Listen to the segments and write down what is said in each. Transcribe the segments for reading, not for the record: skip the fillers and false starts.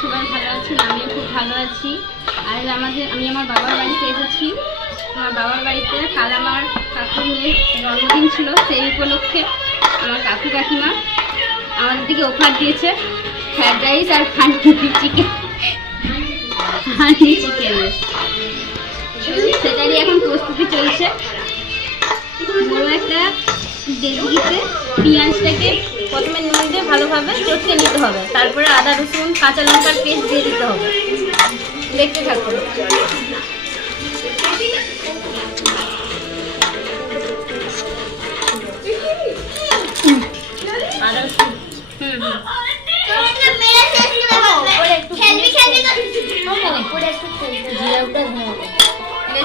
সবাই ভালো আছেন, আমিও খুব ভালো আছি। আর আমি আমার বাবার বাড়িতে এসেছি। আমার বাবার বাড়িতে কাল আমার কাকুর মেয়ের জন্মদিন ছিল, সেই উপলক্ষে আমার কাকু কাকিমা আমাদের দিকে অফার দিয়েছে ফ্রাইড রাইস আর হান্ডি চিকেন। সেটারই এখন প্রস্তুতি চলছে। বড় একটা ডেকচিতে পেঁয়াজটাকে প্রথমে নুন দিয়ে ভালোভাবে চটকে নিতে হবে, তারপরে আদা রসুন কাঁচা লঙ্কার পেস্ট দিয়ে দিতে হবে। দেখতে থাকুন।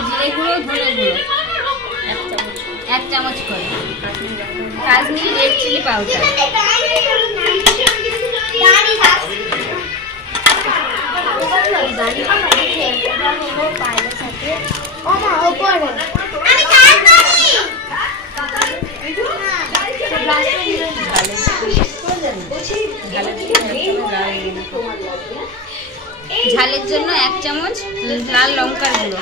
জিরে গুঁড়ো ধনে গুঁড়ো 1 চামচ করে, কাশ্মীরি রেড চিলি পাউডার, ঝালের জন্য 1 চামচ লাল লঙ্কার গুঁড়ো,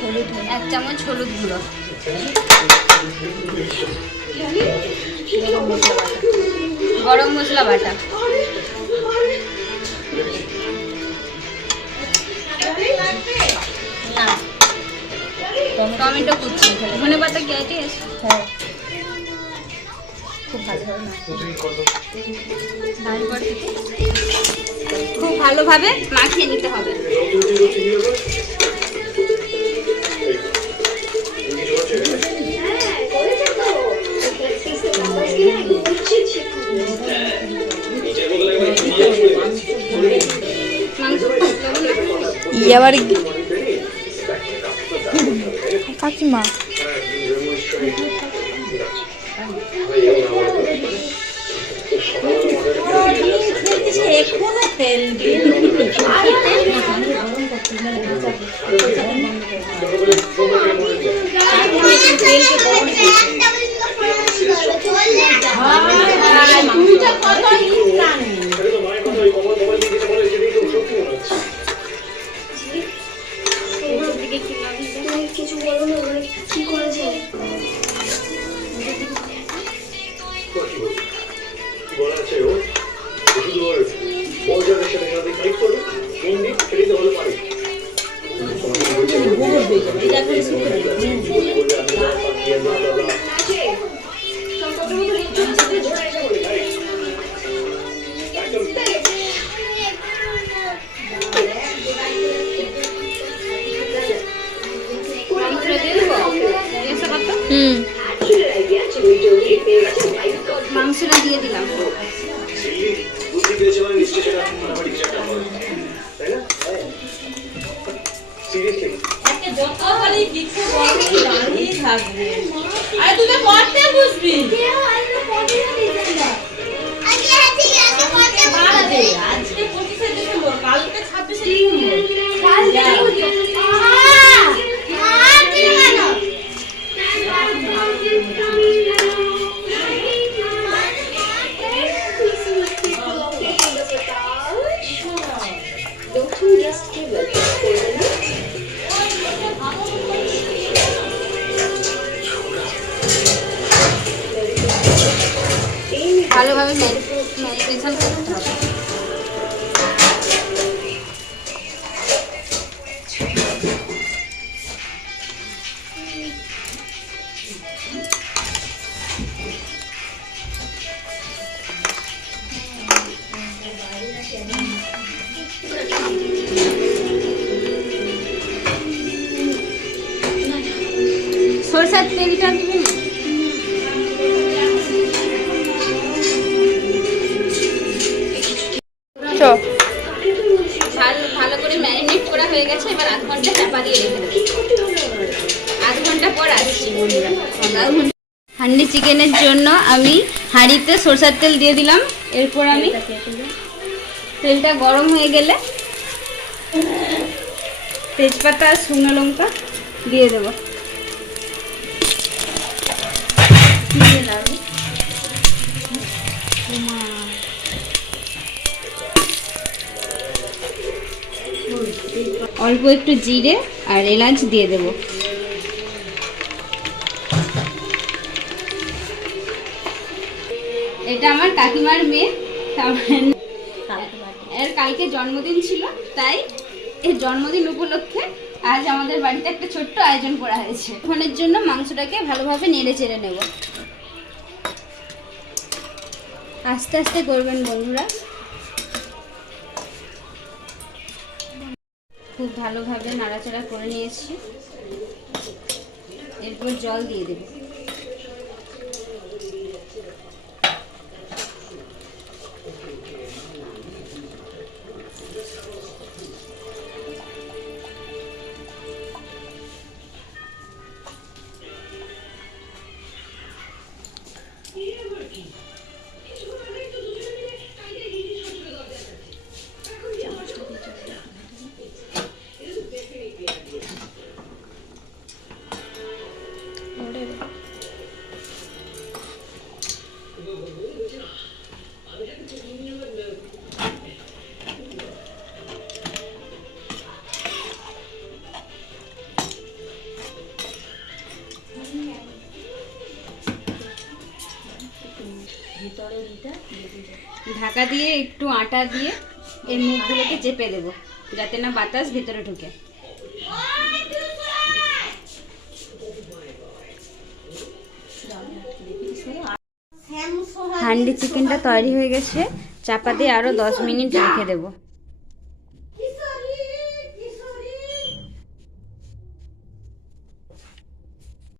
হলুদ 1 চামচ হলুদ গুঁড়ো, গরম মশলা বাটা, টমেটো কুচি, ধনে পাতা কেটে খুব ভালোভাবে মাখিয়ে নিতে হবে। আবার কাকিমা কিছু বলো না, কি করেছে মাংসটা দিয়ে দিলাম। ভালোভাবে ম্যারিনেশন করতে হবে। সরষের তেলটা দিবি না? ভালো করে ম্যারিনেট করা হয়ে গেছে, এবার 1/2 ঘন্টা চাপা দিয়ে রেখে দেবো। 1/2 ঘন্টা পর আসছি বন্ধুরা। হান্ডি চিকেনের জন্য আমি হাঁড়িতে সরষের তেল দিয়ে দিলাম। এরপর আমি তেলটা গরম হয়ে গেলে তেজপাতা আর শুকনো লঙ্কা দিয়ে দেবো। অল্প একটু জিরে আর এলাচ দিয়ে দেবো। এটা আমার কাকিমার মেয়ে, এর কালকে জন্মদিন ছিল, তাই এর জন্মদিন উপলক্ষে আজ আমাদের বাড়িতে একটা ছোট্ট আয়োজন করা হয়েছে। ফোনের জন্য মাংসটাকে ভালোভাবে নেড়ে চেড়ে নেব। আস্তে আস্তে করবেন বন্ধুরা, খুব ভালোভাবে নাড়াচাড়া করে নিয়েছি। এরপর জল দিয়ে দেব। ঢাকা দিয়ে একটু আটা দিয়ে এর মুখগুলোকে চেপে দেবো, যাতে না বাতাস ভেতরে ঢুকে। হান্ডি চিকেনটা তৈরি হয়ে গেছে, চাপা দিয়ে আরো 10 মিনিট রেখে দেবো।